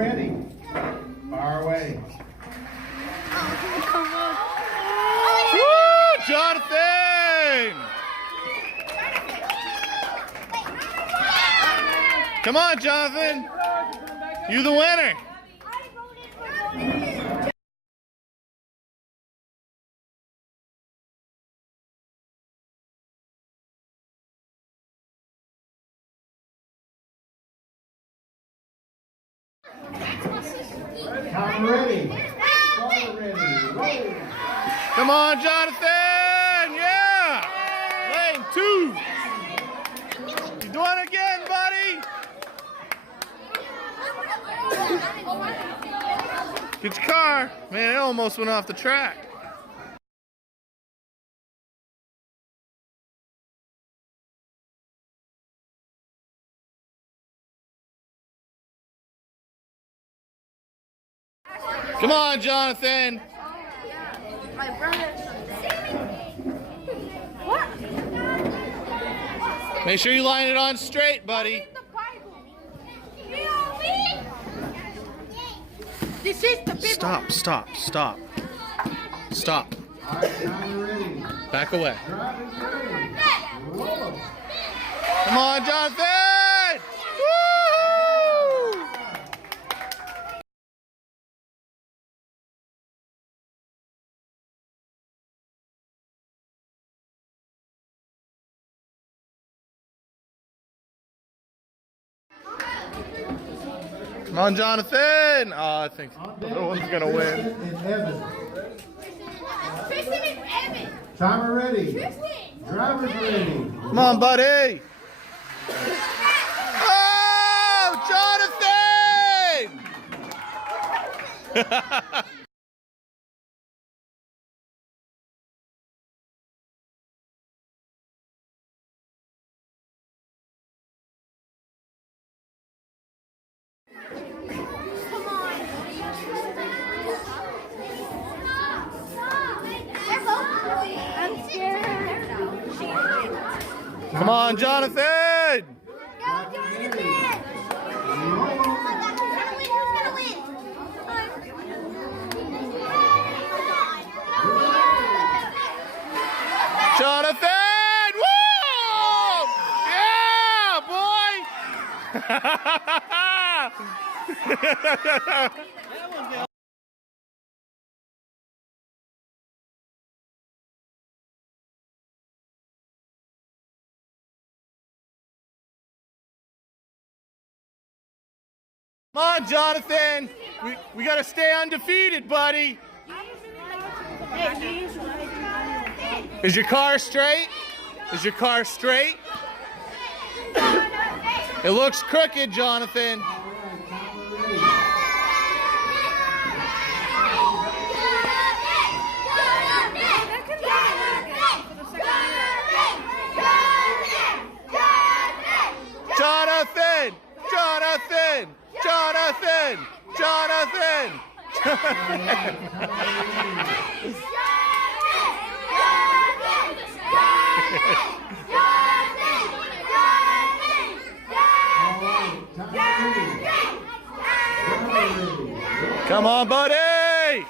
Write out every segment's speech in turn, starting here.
ready. Fire away. Come on. Woo, Jonathan! Come on, Jonathan. You the winner. Time ready. Fire ready. Roll. Come on, Jonathan. Yeah. Lane 2. You doing it again, buddy? Get your car. Man, it almost went off the track. Come on, Jonathan. My brother. Make sure you line it on straight, buddy. This is the big Stop, stop, stop. Stop. All right, time ready. Back away. Driver's ready. Roll. Come on, Jonathan! Woo! Come on, Jonathan! Oh, I think the other one's gonna win. And Evan. Tristan and Evan. Timer ready. Tristan. Driver's ready. Come on, buddy! Oh, Jonathan! I'm scared. Come on, Jonathan! Go, Jonathan! Jonathan! Woo! Yeah, boy! Come on, Jonathan. We got to stay undefeated, buddy. Is your car straight? Is your car straight? It looks crooked, Jonathan. Jonathan! Jonathan! Jonathan! Jonathan! Come on, buddy!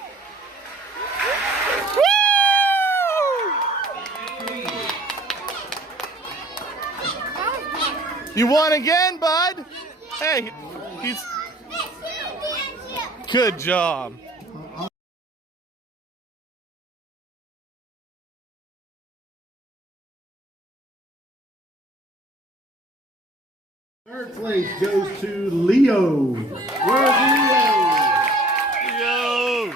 Woo! You won again, bud? Hey, he's... Good job. Third place goes to Leo. Where's Leo? Yo!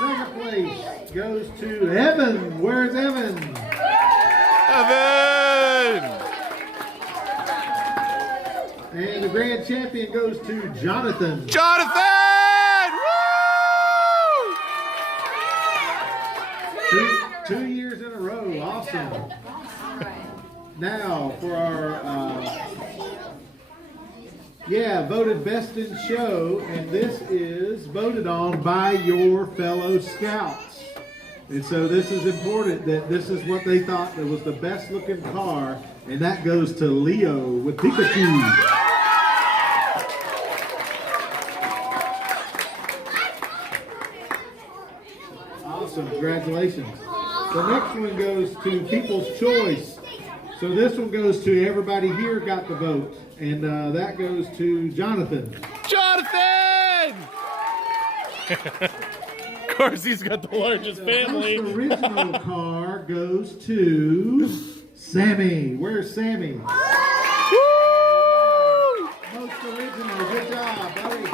Second place goes to Evan. Where's Evan? Evan! And the grand champion goes to Jonathan. Jonathan! Woo! 2 years in a row. Awesome. Now for our voted best in show, and this is voted on by your fellow scouts. And so this is important, that this is what they thought that was the best looking car, and that goes to Leo with Pikachu. Awesome. Congratulations. The next one goes to People's Choice. So this one goes to everybody here got the vote. And that goes to Jonathan. Jonathan! Of course, he's got the largest family. The most original car goes to Sammy. Where's Sammy? Woo! Most original. Good job, buddy.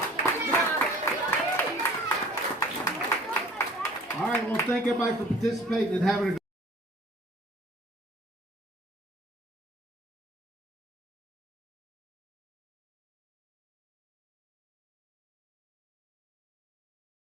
All right, well, thank everybody for participating and having a